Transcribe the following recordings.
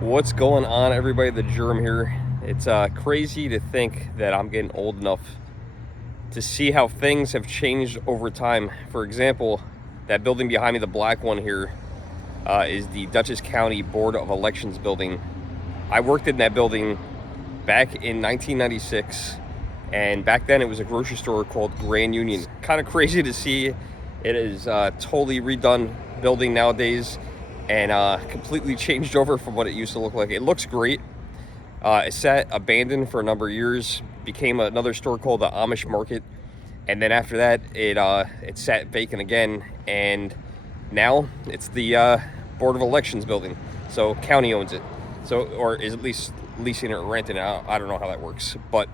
What's going on, everybody? The Germ here. It's crazy to think that I'm getting old enough to see how things have changed over time. For example, that building behind me, the black one here, is the Dutchess County Board of Elections building. I worked in that building back in 1996, and back then it was a grocery store called Grand Union. Kind of crazy to see. It is totally redone building nowadays, and completely changed over from what it used to look like. It looks great. It sat abandoned for a number of years, became another store called the Amish Market, and then after that, it sat vacant again, and now it's the Board of Elections building. So county owns it, so or is at least leasing it or renting it. I don't know how that works, but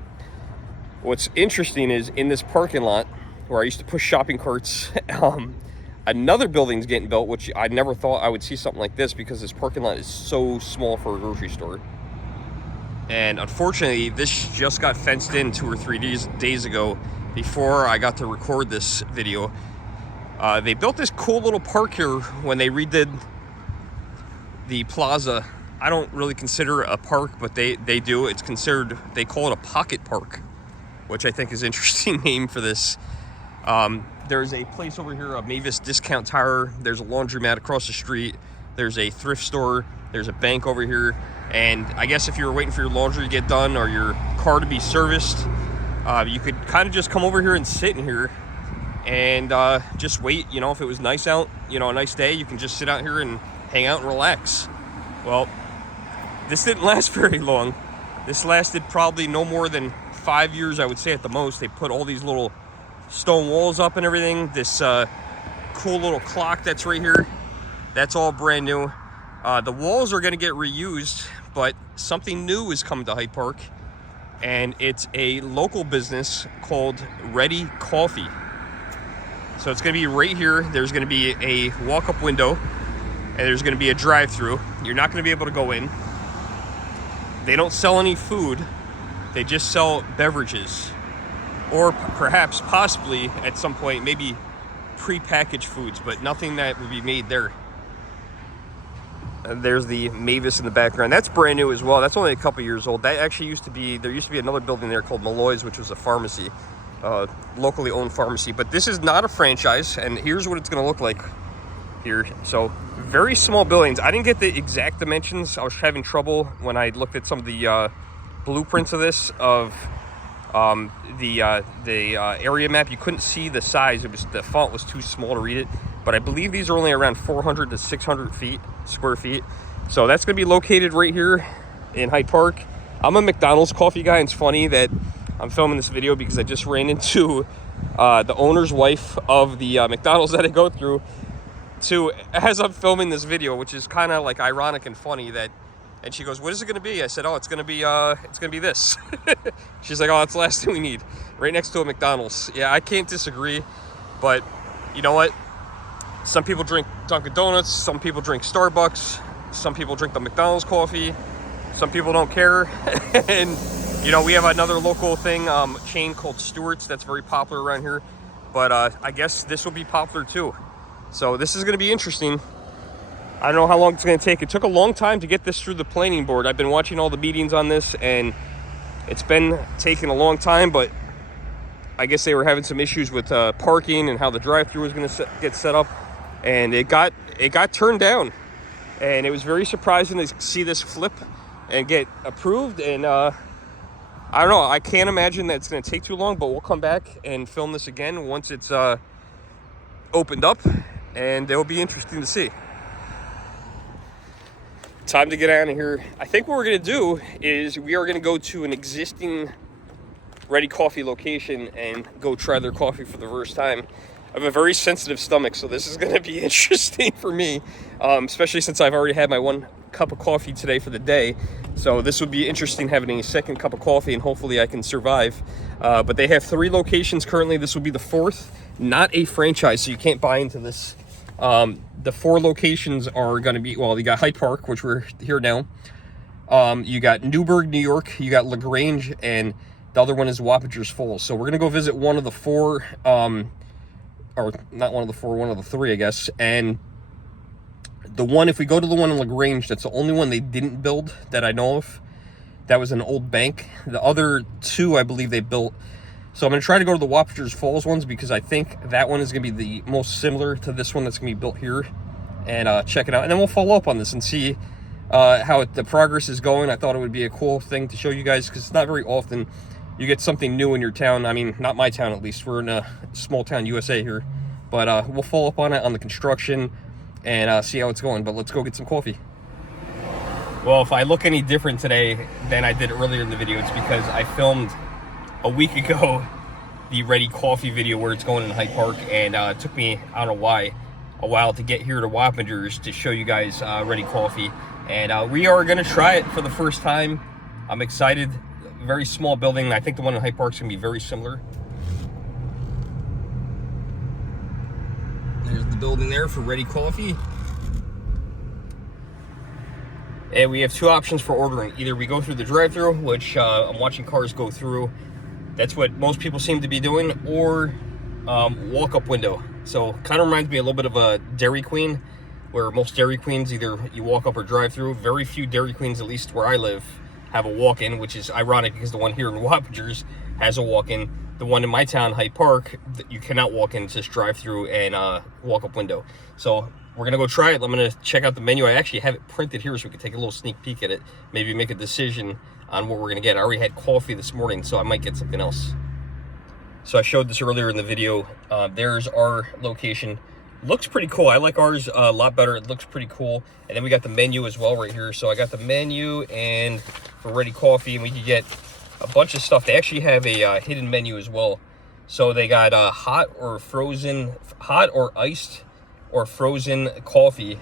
what's interesting is in this parking lot where I used to push shopping carts. Another building's getting built, which I never thought I would see something like this because this parking lot is so small for a grocery store. And unfortunately, this just got fenced in 2 or 3 days ago before I got to record this video. They built this cool little park here when they redid the plaza. I don't really consider it a park, but they do. It's considered, they call it a pocket park, which I think is an interesting name for this. There's a place over here, a Mavis Discount Tire. There's a laundromat across the street. There's a thrift store. There's a bank over here. And I guess if you were waiting for your laundry to get done or your car to be serviced, you could kind of just come over here and sit in here and just wait. You know, if it was nice out, you know, a nice day, you can just sit out here and hang out and relax. Well, this didn't last very long. This lasted probably no more than 5 years, I would say, at the most. They put all these little stone walls up and everything. This cool little clock that's right here, that's all brand new. The walls are going to get reused, but something new is coming to Hyde Park, and it's a local business called Ready Coffee. So it's going to be right here. There's going to be a walk-up window, and there's going to be a drive-through. You're not going to be able to go in. They don't sell any food. They just sell beverages, or perhaps, possibly, at some point, maybe pre-packaged foods, but nothing that would be made there. And there's the Mavis in the background. That's brand new as well. That's only a couple years old. That actually there used to be another building there called Malloy's, which was a pharmacy, locally owned pharmacy. But this is not a franchise, and here's what it's going to look like here. So very small buildings. I didn't get the exact dimensions. I was having trouble when I looked at some of the blueprints of this, of the area map. You couldn't see the size. The font was too small to read it, but I believe these are only around 400 to 600 square feet. So that's going to be located right here in Hyde Park. I'm a McDonald's coffee guy, and it's funny that I'm filming this video because I just ran into the owner's wife of the McDonald's that I go through as I'm filming this video, which is kind of like ironic and funny that. And she goes, "What is it going to be?" I said, "Oh, it's going to be this." She's like, "Oh, that's the last thing we need, right next to a McDonald's." Yeah, I can't disagree, but you know what? Some people drink Dunkin' Donuts, some people drink Starbucks, some people drink the McDonald's coffee, some people don't care. And you know, we have another local thing, chain called Stewart's that's very popular around here, but I guess this will be popular too. So this is going to be interesting. I don't know how long it's going to take. It took a long time to get this through the planning board. I've been watching all the meetings on this, and it's been taking a long time, but I guess they were having some issues with parking and how the drive-through was going to get set up, and it got turned down. And it was very surprising to see this flip and get approved, and I don't know. I can't imagine that it's going to take too long, but we'll come back and film this again once it's opened up, and it'll be interesting to see. Time to get out of here. I think what we're going to do is we are going to go to an existing Ready Coffee location and go try their coffee for the first time. I have a very sensitive stomach, so this is going to be interesting for me, especially since I've already had my 1 cup of coffee today for the day. So this would be interesting having a second cup of coffee, and hopefully I can survive. But they have 3 locations currently. This will be the 4th, not a franchise, so you can't buy into this. The 4 locations are going to be, well, you got Hyde Park, which we're here now. You got Newburgh, New York. You got LaGrange, and the other one is Wappingers Falls. So we're going to go visit one of the 4, or not one of the 4, one of the 3, I guess. And The one, if we go to the one in LaGrange, that's the only one they didn't build that I know of. That was an old bank. The other two, I believe they built. So I'm going to try to go to the Wappingers Falls ones because I think that one is going to be the most similar to this one that's going to be built here. And check it out. And then we'll follow up on this and see how the progress is going. I thought it would be a cool thing to show you guys because it's not very often you get something new in your town. I mean, not my town at least. We're in a small town USA here. But we'll follow up on it on the construction and see how it's going. But let's go get some coffee. Well, if I look any different today than I did earlier in the video, it's because I filmed a week ago the Ready Coffee video where it's going in Hyde Park, and it took me, I don't know why, a while to get here to Wappingers to show you guys Ready Coffee. And we are going to try it for the first time. I'm excited. Very small building. I think the one in Hyde Park is going to be very similar. There's the building there for Ready Coffee. And we have two options for ordering. Either we go through the drive-thru, which I'm watching cars go through. That's what most people seem to be doing. Or walk-up window. So kind of reminds me a little bit of a Dairy Queen, where most Dairy Queens either you walk up or drive-through. Very few Dairy Queens, at least where I live, have a walk-in, which is ironic because the one here in Wappingers has a walk-in. The one in my town, Hyde Park, you cannot walk in, it's just drive-through and walk-up window. So we're going to go try it. I'm going to check out the menu. I actually have it printed here so we can take a little sneak peek at it. Maybe make a decision on what we're going to get. I already had coffee this morning, so I might get something else. So I showed this earlier in the video. There's our location. Looks pretty cool. I like ours a lot better. It looks pretty cool. And then we got the menu as well right here. So I got the menu and for Ready Coffee, and we could get a bunch of stuff. They actually have a hidden menu as well. So they got hot or frozen, hot or iced or frozen coffee.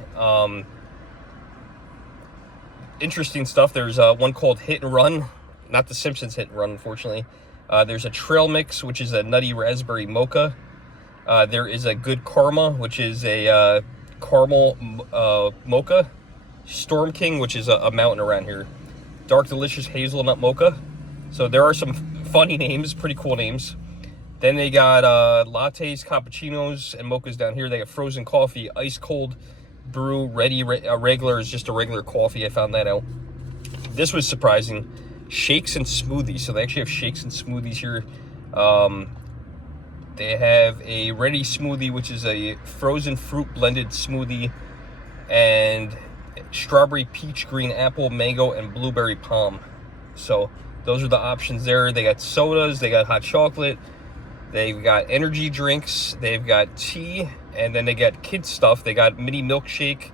Interesting stuff. There's one called Hit and Run. Not the Simpsons Hit and Run, unfortunately. There's a Trail Mix, which is a nutty raspberry mocha. There is a Good Karma, which is a caramel mocha. Storm King, which is a mountain around here. Dark Delicious Hazelnut Mocha. So there are some funny names, pretty cool names. Then they got lattes, cappuccinos, and mochas down here. They got frozen coffee, ice cold brew, regular is just a regular coffee. I found that out. This was surprising. Shakes and smoothies. So they actually have shakes and smoothies here. They have a ready smoothie, which is a frozen fruit blended smoothie, and strawberry, peach, green apple, mango, and blueberry palm. So those are the options there. They got sodas, they got hot chocolate, they've got energy drinks, they've got tea, and then they got kids stuff. They got mini milkshake,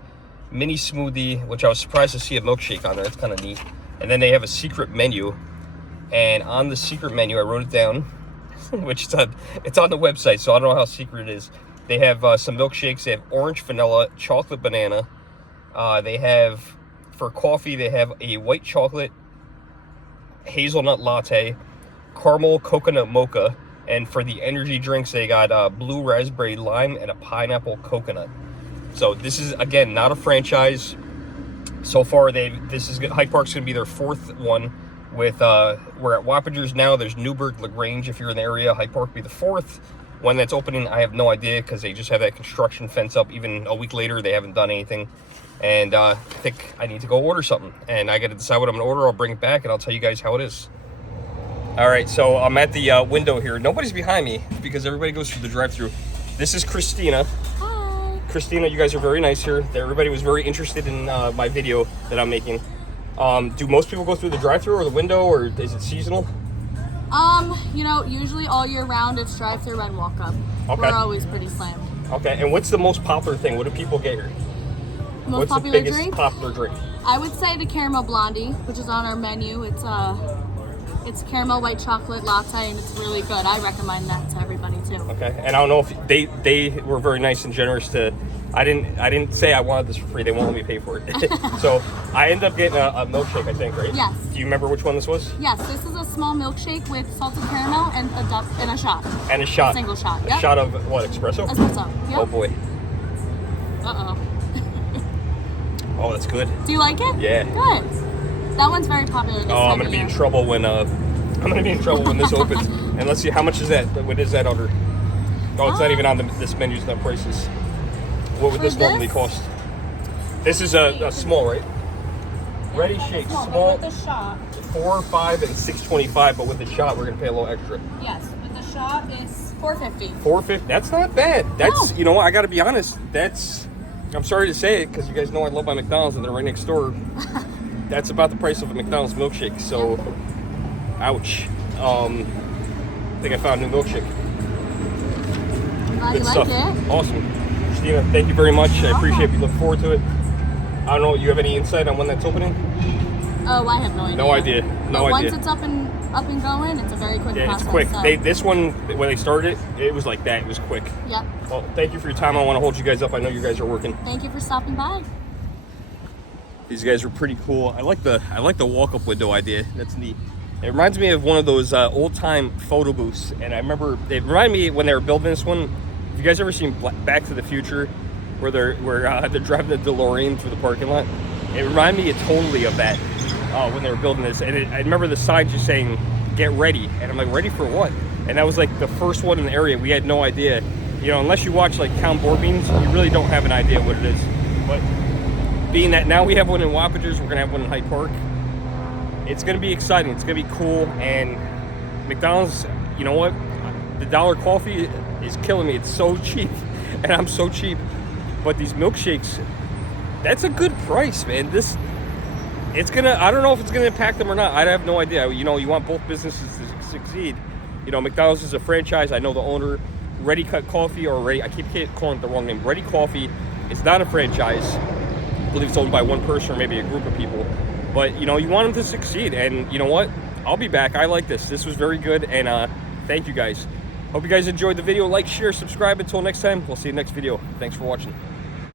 mini smoothie, which I was surprised to see a milkshake on there. That's kind of neat. And then they have a secret menu, and on the secret menu, I wrote it down, which it's on the website, so I don't know how secret it is. They have some milkshakes. They have orange vanilla, chocolate banana. They have, for coffee, they have a white chocolate hazelnut latte, caramel coconut mocha, and for the energy drinks, they got blue raspberry lime and a pineapple coconut. So this is, again, not a franchise. So far, Hyde Park's going to be their fourth one. We're at Wappingers now. There's Newburgh, LaGrange. If you're in the area, Hyde Park will be the fourth. When that's opening, I have no idea because they just have that construction fence up. Even a week later, they haven't done anything. And I think I need to go order something. And I got to decide what I'm going to order. I'll bring it back and I'll tell you guys how it is. All right, so I'm at the window here. Nobody's behind me because everybody goes through the drive-thru. This is Christina. Hi. Christina, you guys are very nice here. Everybody was very interested in my video that I'm making. Do most people go through the drive-thru or the window, or is it seasonal? You know, usually all year round it's drive-thru and walk-up. Okay. We're always pretty slammed. Okay, and what's the most popular thing? What do people get here? What's the biggest popular drink? I would say the caramel blondie, which is on our menu. It's caramel white chocolate latte, and it's really good. I recommend that to everybody too. Okay, and I don't know if they were very nice and generous to. I didn't say I wanted this for free. They won't let me pay for it. So I ended up getting a milkshake, I think, right? Yes. Do you remember which one this was? Yes, this is a small milkshake with salted caramel and a shot. And a shot. A single shot. A shot of what? Espresso? Espresso. Yep. Oh boy. Uh-oh. Oh, that's good. Do you like it? Yeah. Good. That one's very popular this time I'm gonna be in trouble when this opens. And let's see, how much is that? What is that under? Oh, it's not even on this menu's not prices. What would this normally cost? This is a small, right? Ready shake, small. With the shot. 4, 5, and 6.25, but with the shot, we're gonna pay a little extra. Yes, with the shot is $4.50. $4.50. That's not bad. That's you know what? I got to be honest. That's I'm sorry to say it because you guys know I love my McDonald's and they're right next door. That's about the price of a McDonald's milkshake. So, ouch. I think I found a new milkshake. Glad Good you stuff. like it. Awesome. Christina, thank you very much. I appreciate it. We look forward to it. I don't know. You have any insight on when that's opening? Oh, I have no idea. No idea. No but idea. Once it's up and going, it's a very quick Yeah, process. it's quick. So. This one, when they started it was like that. It was quick. Yep. Well, thank you for your time. I want to hold you guys up. I know you guys are working. Thank you for stopping by. These guys are pretty cool. I like the walk-up window idea. That's neat. It reminds me of one of those old-time photo booths. And I remember it reminded me when they were building this one. Have you guys ever seen Back to the Future, where they're driving the DeLorean through the parking lot? It reminded me totally of that when they were building this. And I remember the sign just saying, "Get ready," and I'm like, "Ready for what?" And that was like the first one in the area. We had no idea. You know, unless you watch like town board meetings, you really don't have an idea what it is. But being that now we have one in Wappingers, we're gonna have one in Hyde Park. It's gonna be exciting. It's gonna be cool. And McDonald's, you know what? The dollar coffee is killing me. It's so cheap, and I'm so cheap. But these milkshakes, that's a good price, man. It's gonna. I don't know if it's gonna impact them or not. I have no idea. You know, you want both businesses to succeed. You know, McDonald's is a franchise. I know the owner. Ready Cut Coffee or Ready. I keep calling it the wrong name. Ready Coffee. It's not a franchise. I believe it's owned by one person or maybe a group of people. But you know, you want them to succeed. And you know what? I'll be back. I like this. This was very good. And thank you guys. Hope you guys enjoyed the video. Like, share, subscribe. Until next time, we'll see you next video. Thanks for watching.